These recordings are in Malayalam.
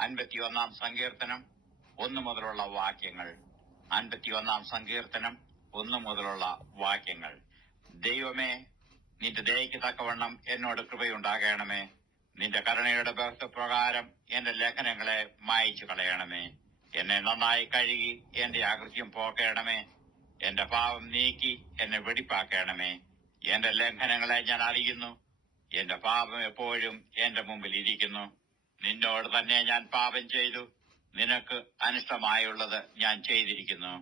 51 സങ്കീർത്തനം 1 മുതലുള്ള വാക്യങ്ങൾ. 51 സങ്കീർത്തനം 1 മുതലുള്ള വാക്യങ്ങൾ. ദൈവമേ, നിന്റെ ദയയ്ക്ക് തക്കവണ്ണം എന്നോട് കൃപയുണ്ടാകണമേ. നിന്റെ കരുണയുടെ ബഹുത്വപ്രകാരം എന്റെ ലംഘനങ്ങളെ മായിച്ചു കളയണമേ. എന്നെ നന്നായി കഴുകി എന്റെ അകൃത്യം പോക്കണമേ. എന്റെ പാപം നീക്കി എന്നെ വെടിപ്പാക്കണമേ. എന്റെ ലംഘനങ്ങളെ ഞാൻ അറിയുന്നു. എന്റെ പാപം എപ്പോഴും എന്റെ മുമ്പിൽ ഇരിക്കുന്നു. നിന്നോട് തന്നെ ഞാൻ പാപം ചെയ്തു. നിനക്ക് അനിഷ്ടമായുള്ളത് ഞാൻ ചെയ്തിരിക്കുന്നു.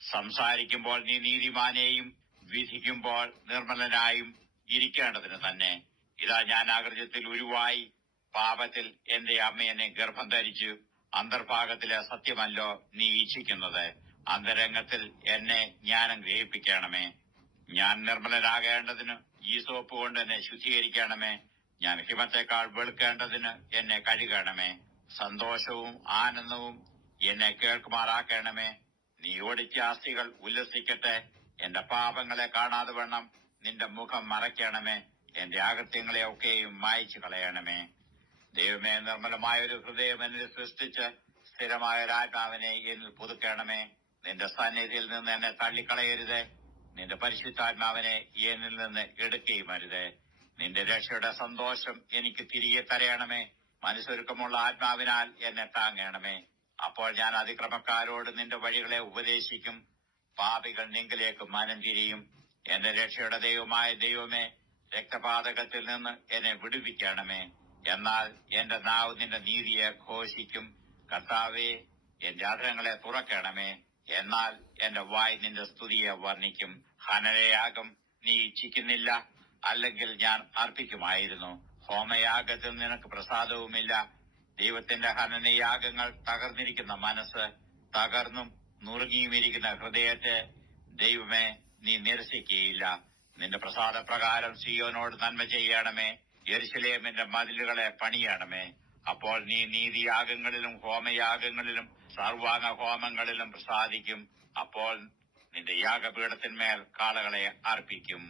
സംസാരിക്കുമ്പോൾ നീ നീതിമാനെയും വിധിക്കുമ്പോൾ നിർമ്മലനായും ഇരിക്കേണ്ടതിന് തന്നെ. ഇതാ, ഞാൻ അകൃത്യത്തിൽ ഉരുവായി. പാപത്തിൽ എന്റെ അമ്മ എന്നെ ഗർഭം ധരിച്ചു. അന്തർഭാഗത്തിലെ സത്യമല്ലോ നീ ഇച്ഛിക്കുന്നത്. അന്തരംഗത്തിൽ എന്നെ ജ്ഞാനം ഗ്രഹിപ്പിക്കണമേ. ഞാൻ നിർമ്മലനാകേണ്ടതിന് ഈസോപ്പ് കൊണ്ട് എന്നെ ശുദ്ധീകരിക്കണമേ. ഞാൻ ഹിമത്തെക്കാൾ വെളുക്കേണ്ടതിന് എന്നെ കഴുകണമേ. സന്തോഷവും ആനന്ദവും എന്നെ കേൾക്കുമാറാക്കണമേ. നീ ഓടിച്ച അസ്ഥികൾ ഉല്ലസിക്കട്ടെ. എന്റെ പാപങ്ങളെ കാണാതെ വണ്ണം നിന്റെ മുഖം മറയ്ക്കണമേ. എന്റെ അകൃത്യങ്ങളെ ഒക്കെയും മായ്ച്ചു കളയണമേ. ദൈവമേ, നിർമ്മലമായൊരു ഹൃദയം എന്നിൽ സൃഷ്ടിച്ച് സ്ഥിരമായ ഒരാത്മാവിനെ എന്നിൽ പുതുക്കണമേ. നിന്റെ സന്നിധിയിൽ നിന്ന് എന്നെ തള്ളിക്കളയരുതേ. നിന്റെ പരിശുദ്ധാത്മാവിനെ എന്നിൽ നിന്ന് എടുക്കുകയും അരുതേ. നിന്റെ രക്ഷയുടെ സന്തോഷം എനിക്ക് തിരികെ തരയണമേ. മനസ്സൊരുക്കമുള്ള ആത്മാവിനാൽ എന്നെ താങ്ങണമേ. അപ്പോൾ ഞാൻ അതിക്രമക്കാരോട് നിന്റെ വഴികളെ ഉപദേശിക്കും. പാപികൾ നിങ്കിലേക്ക് മനം തിരിയും. എന്റെ രക്ഷയുടെ ദൈവമായ ദൈവമേ, രക്തപാതകത്തിൽ നിന്ന് എന്നെ വിടുവിക്കണമേ. എന്നാൽ എന്റെ നാവ് നിന്റെ നീതിയെ ഘോഷിക്കും. കർത്താവേ, എന്റെ അധരങ്ങളെ തുറക്കണമേ. എന്നാൽ എന്റെ വായ് നിന്റെ സ്തുതിയെ വർണ്ണിക്കും. ഹനനയാഗം നീ ഇച്ഛിക്കുന്നില്ല, അല്ലെങ്കിൽ ഞാൻ അർപ്പിക്കുമായിരുന്നു. ഹോമയാഗത്തിൽ നിനക്ക് പ്രസാദവുമില്ല. ദൈവത്തിന്റെ ഹനനയാഗങ്ങൾ തകർന്നിരിക്കുന്ന മനസ്സ്, തകർന്നും നുറുങ്ങിയുമിരിക്കുന്ന ഹൃദയത്തെ ദൈവമേ നീ നിരസിക്കുകയില്ല. നിന്റെ പ്രസാദപ്രകാരം സിയോനോട് നന്മ ചെയ്യണമേ. യെരൂശലേമിന്റെ മതിലുകളെ പണിയണമേ. അപ്പോൾ നീ നീതിയാഗങ്ങളിലും ഹോമയാഗങ്ങളിലും സർവാംഗ ഹോമങ്ങളിലും പ്രസാദിക്കും. അപ്പോൾ നിന്റെ യാഗപീഠത്തിന്മേൽ കാളകളെ അർപ്പിക്കും.